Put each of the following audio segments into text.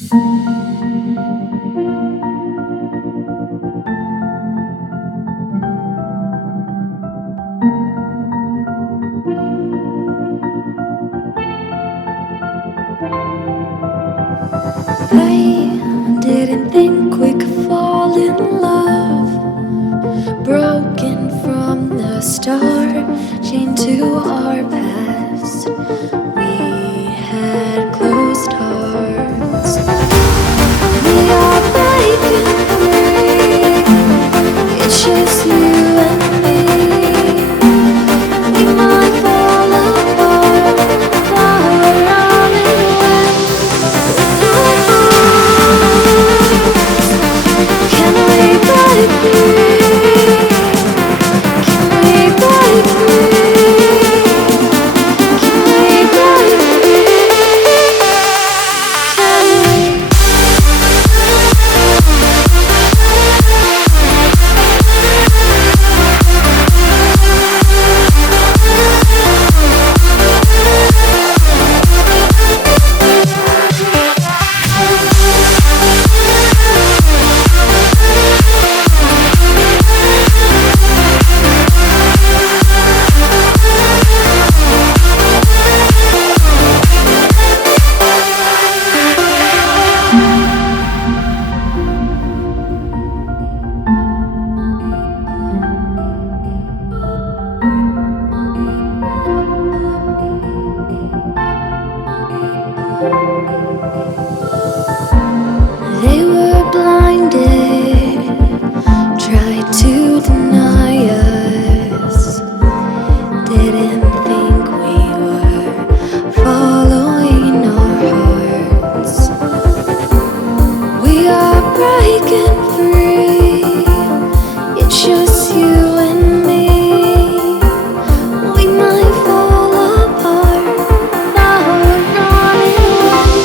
I didn't think we could fall in love. Broken from the start, chained to our past. We had closed hearts. We are breaking free. It's just you and me. We might fall apart, but we're running away. Can we break free? Can we break free? Can we break free? Can we? They were blinded, tried to deny us. Didn't think we were following our hearts. We are breaking free. It's just you and me. We might fall apart, now we're running away.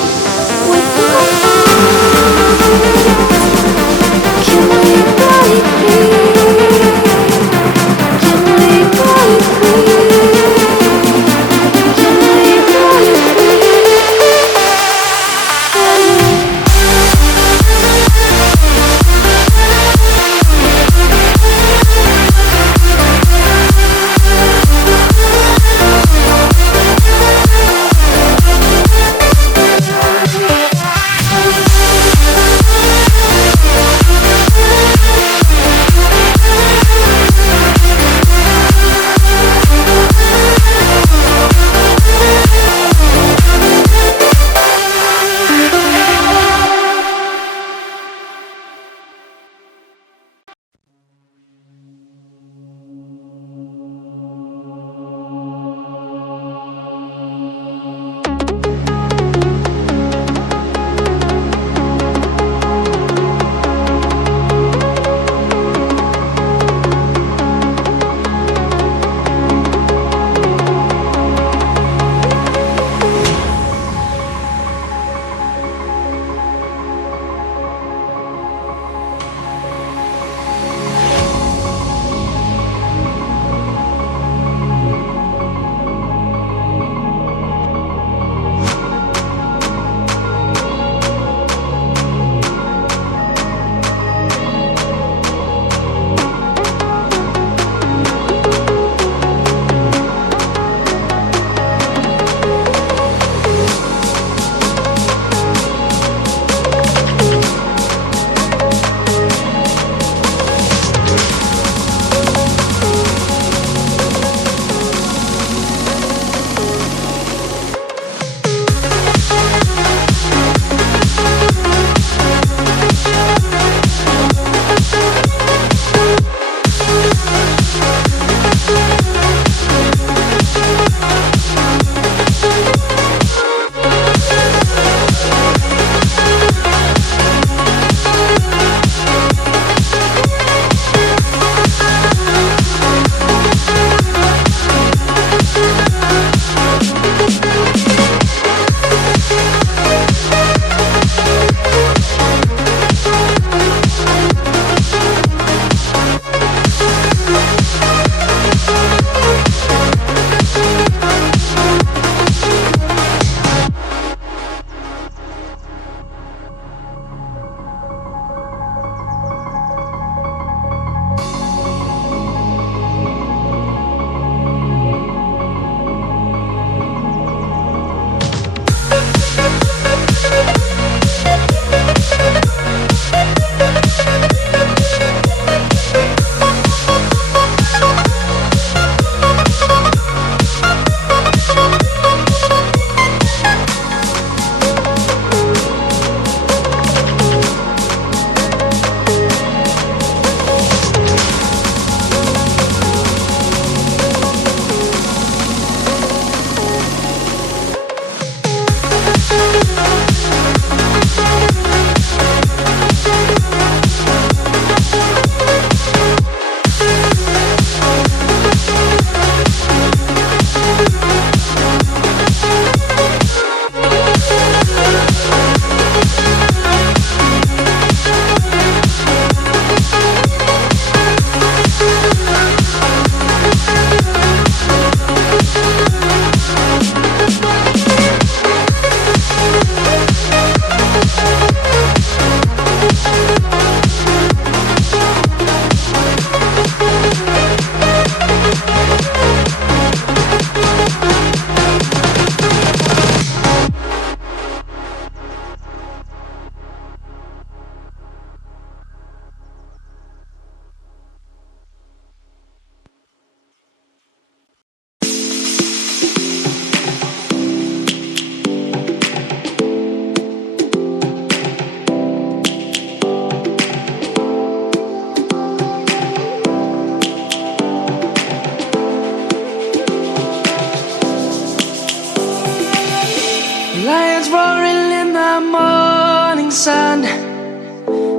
the morning sun,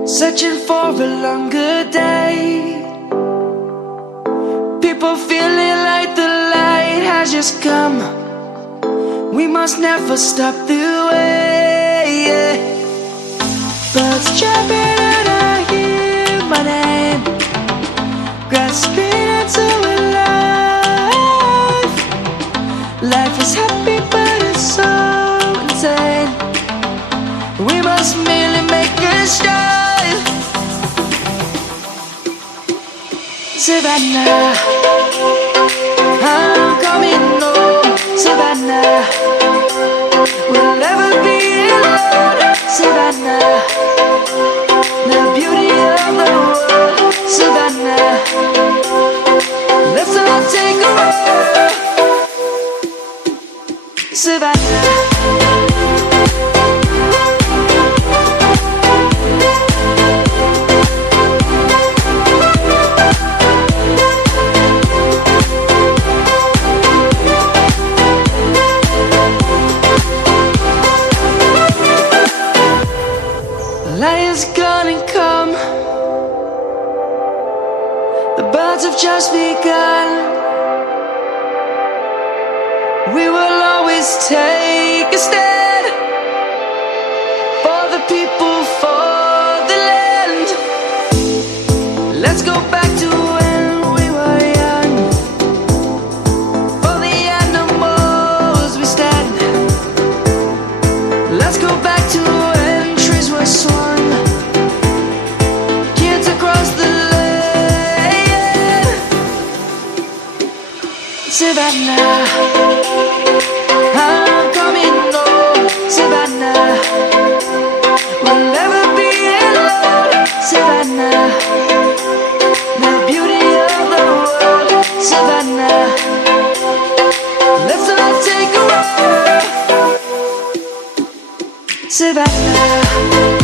searching for a longer day. People feeling like the light has just come. We must never stop the way. Birds chirping and I hear my name, grasping into a life. Life is happy but it's so insane. We must merely make a start. Savannah, I'm coming home. Savannah, we'll never be alone. Savannah, the beauty of the world. Savannah, let's all take a ride. Savannah. Light is gonna come. The birds have just begun. We will always take a stand for the people, for the land. Let's go back to when we were young. For the animals we stand. Let's go back to when trees were swung. Savannah, I'm coming home. Savannah, we'll never be alone. Savannah, the beauty of the world. Savannah, let's all take a ride. Savannah.